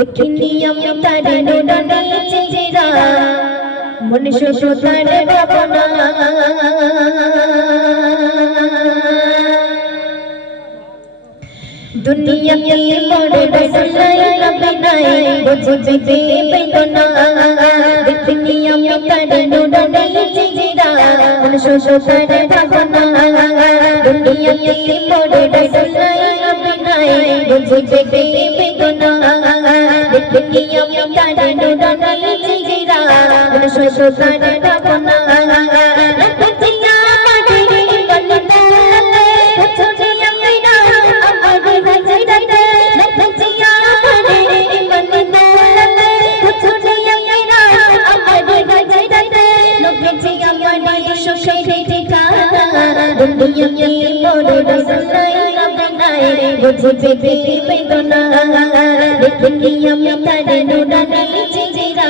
দেখিনি আমি তারে নুরানি চেহারা মন শুধু তারে ভাবনা दुनिया के मोड़ रसलाई लबनाई बुझे बेदना दुनिया में तारे नुरानी चेहरा मन शुधु तारे भावना दुनिया के मोड़ रसलाई लबनाई बुझे बेदना दुनिया में तारे नुरानी चेहरा मन शुधु तारे भावना दुनिया के मोड़ रसलाई लबनाई बुझे बेदना दुनिया में तारे नुरानी चेहरा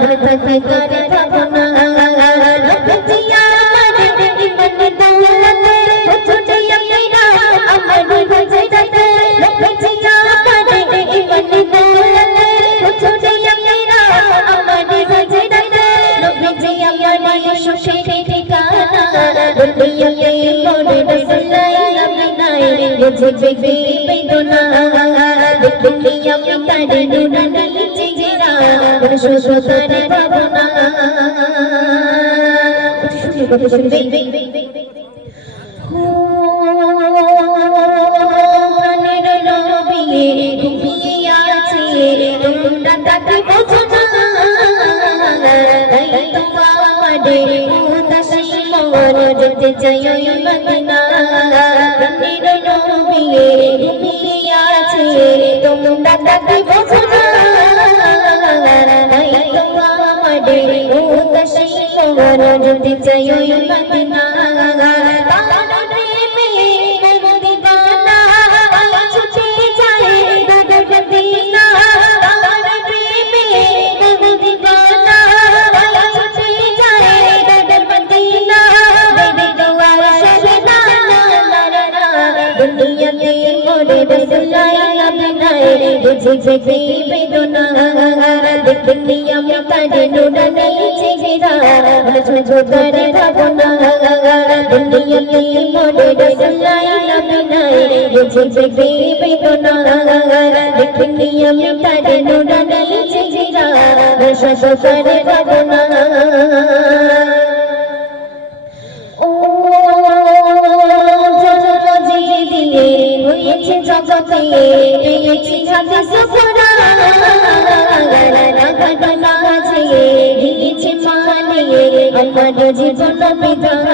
मन शुधु तारे भावना दुनिया तारे मन दौलत छोटे मेरा अमर भजे दते दुनिया तारे मन दौलत छोटे मेरा अमर भजे दते दुनिया यानी सुशे ठिकाना दुनिया के मोड़ रसलाई लबनाई बुझे बेदना दुनिया में तारे नुरानी चेहरा मन शुधु तारे भावना जय मदीना बंदे नबी घुमिया छे তোমরা তাকে বোঝনা নাই তোমাদের উদ্দেশ্যে মোর যদি জয় মদীনা তার প্রেমে মদিনা ছুটে যায় দাদার মদিনা তার প্রেমে মদিনা ছুটে যায় দাদার মদিনা दुनिया के मोड़ रसलाई लबनाई बुझे बेदना दुनिया में तारे नुरानी चेहरा मन शुधु तारे भावना दुनिया के मोड़ रसलाई लबनाई बुझे बेदना दुनिया में तारे नुरानी चेहरा मन शुधु तारे भावना जगते पेয়েছি হাদিস কোরআন মাঝে দিয়েছে মানে আমার জীবন বিধান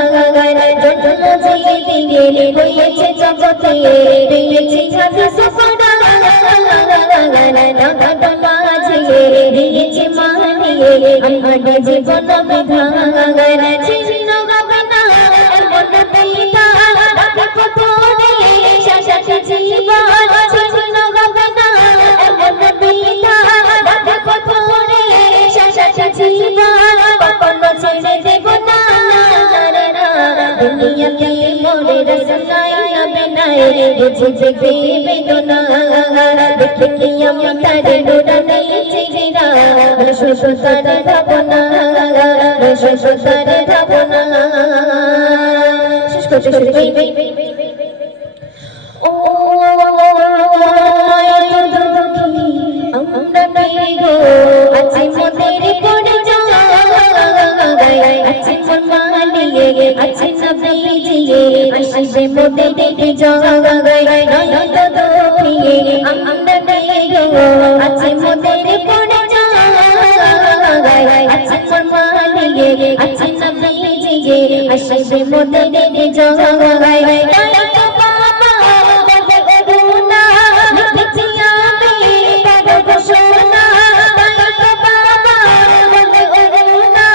যত যে দিকে হয়েছে জগতে পেয়েছি হাদিস কোরআন মাঝে দিয়েছে মানে আমার জীবন বিধান চিহ্ন হবে না মন পিতা কত জীবন চিহ্ন হবে না এমন পিতা কত জীবন কখনো ছেড়ে দেব না দুনিয়া के मोड़ रसलाई लबनाई बुझे बेदना दुनिया में तारे नुरानी चेहरा मन शुधु तारे भावना शुधु तारे भावना मोदे देखे जागाय नयन दोखिए আমরা গো আছে মোদের পড়ে যাগায় আছে ফরমানিয়ে আছে নবীজিয়ে আসবে মোদের দেखे जागाय নয়ন বাবা বদে গুনা মিছিয়া মে বড় সোনা নয়ন বাবা বদে গুনা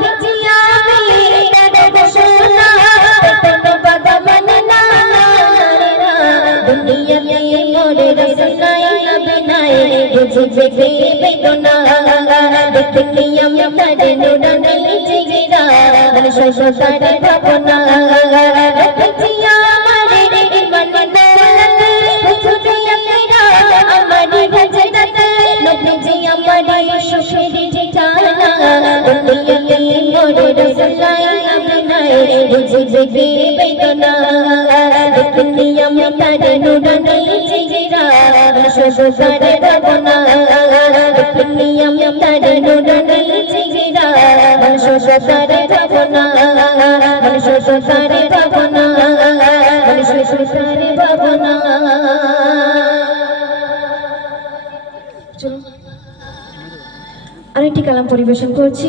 মিছিয়া মে বড় সোনা दुनिया के मोड़ रसलाई लबनाई बुझे बेदना दुनिया में तारे नुरानी चेहरा मन शुधु तारे भावना दुनिया हमारे मन दौलत छुटे मेरा अमर भजे दते জেগে বেদনা দেখলি আমি তারে নুরানি চেহারা শুধু তারে ভাবনা দেখলি আমি তারে নুরানি চেহারা শুধু তারে ভাবনা শুধু তারে ভাবনা শুধু তারে ভাবনা। চলো আরেকটি কালাম পরিবেশন করছি।